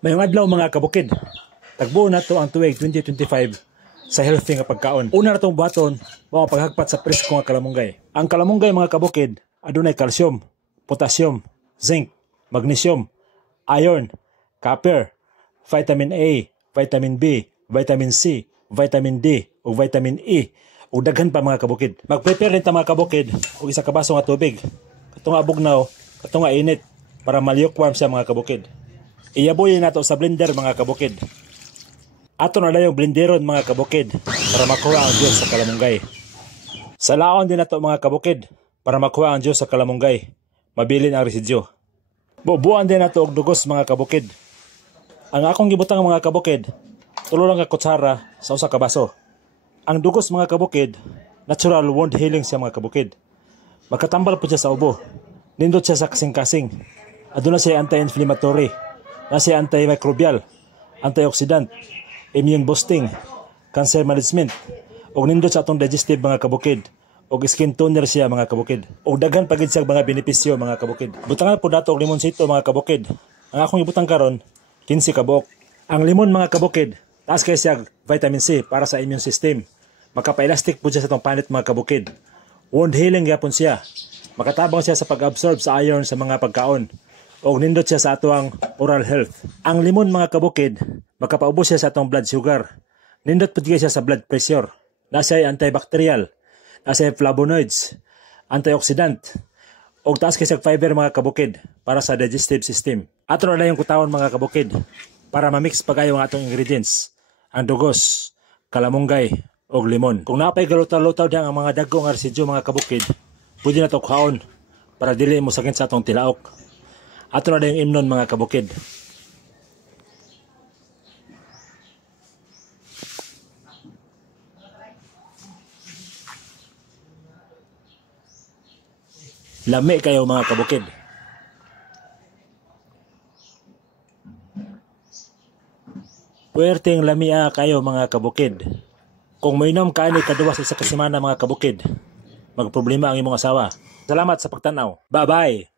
Mayong adlaw mga kabukid. Tagbuo na to ang tuig 2025 sa healthy nga pagkaon. Una na tong buhaton, mao ang paghagpat sa presko nga kalamunggay. Ang kalamunggay mga kabukid adunay calcium, potassium, zinc, magnesium, iron, copper, vitamin A, vitamin B, vitamin C, vitamin D, ug vitamin E, ug daghan pa mga kabukid. Mag-prepare rin ta mga kabukid og isa ka baso nga tubig. Kato nga bugnaw, kato nga init para malukewarm siya mga kabukid. Iyaboy nato sa blender mga kabukid. Ato na lang yung blenderon mga kabukid para makuha ang juice sa kalamunggay. Salaon din nato mga kabukid para makuha ang juice sa kalamunggay. Mabilin ang residyo. Bubuan din nato og dugos mga kabukid. Ang akong gibutang mga kabukid, tulo lang ka kutsara sa usa ka baso. Ang dugos mga kabukid, natural wound healing siya mga kabukid. Magkatambal po siya sa ubo. Nindot siya sa kasing-kasing. Aduna siya anti-inflammatory. Nasa antimicrobial, antioxidant, immune boosting, cancer management, og nindot sa atong digestive mga kabukid, og skin toner siya mga kabukid. Og daghan pagid siya mga benepisyo mga kabukid. Butangan po dato og limonsito mga kabukid. Ang akong ibutang karon 15 ka buok. Ang limon mga kabukid, taas kay siya vitamin C para sa immune system. Makapa-elastic po siya sa atong panit mga kabukid. Wound healing gyapon siya. Makatabang siya sa pag-absorb sa iron sa mga pagkaon. O nindot siya sa atong oral health. Ang limon mga kabukid, makapaubos siya sa atong blood sugar. Nindot po siya sa blood pressure. Nasa antibacterial, nasa flavonoids, antioxidant, o taas kay sa fiber mga kabukid para sa digestive system. Ato na lang yung kutawon mga kabukid para ma-mix pagayo ang atong ingredients. Ang dugos, kalamunggay, o limon. Kung napay galutaw-lutaw diyang ang mga dagko nga residyo mga kabukid, pwede na ito kaon para dili mo sakit sa atong tilaok. Ato na yung imnon mga kabukid. Lami kayo mga kabukid. Puwerteng lamia kayo mga kabukid. Kung mainom ka ni kaduwa sa isa ka semana mga kabukid, magproblema ang imong asawa. Salamat sa pagtanaw. Bye-bye!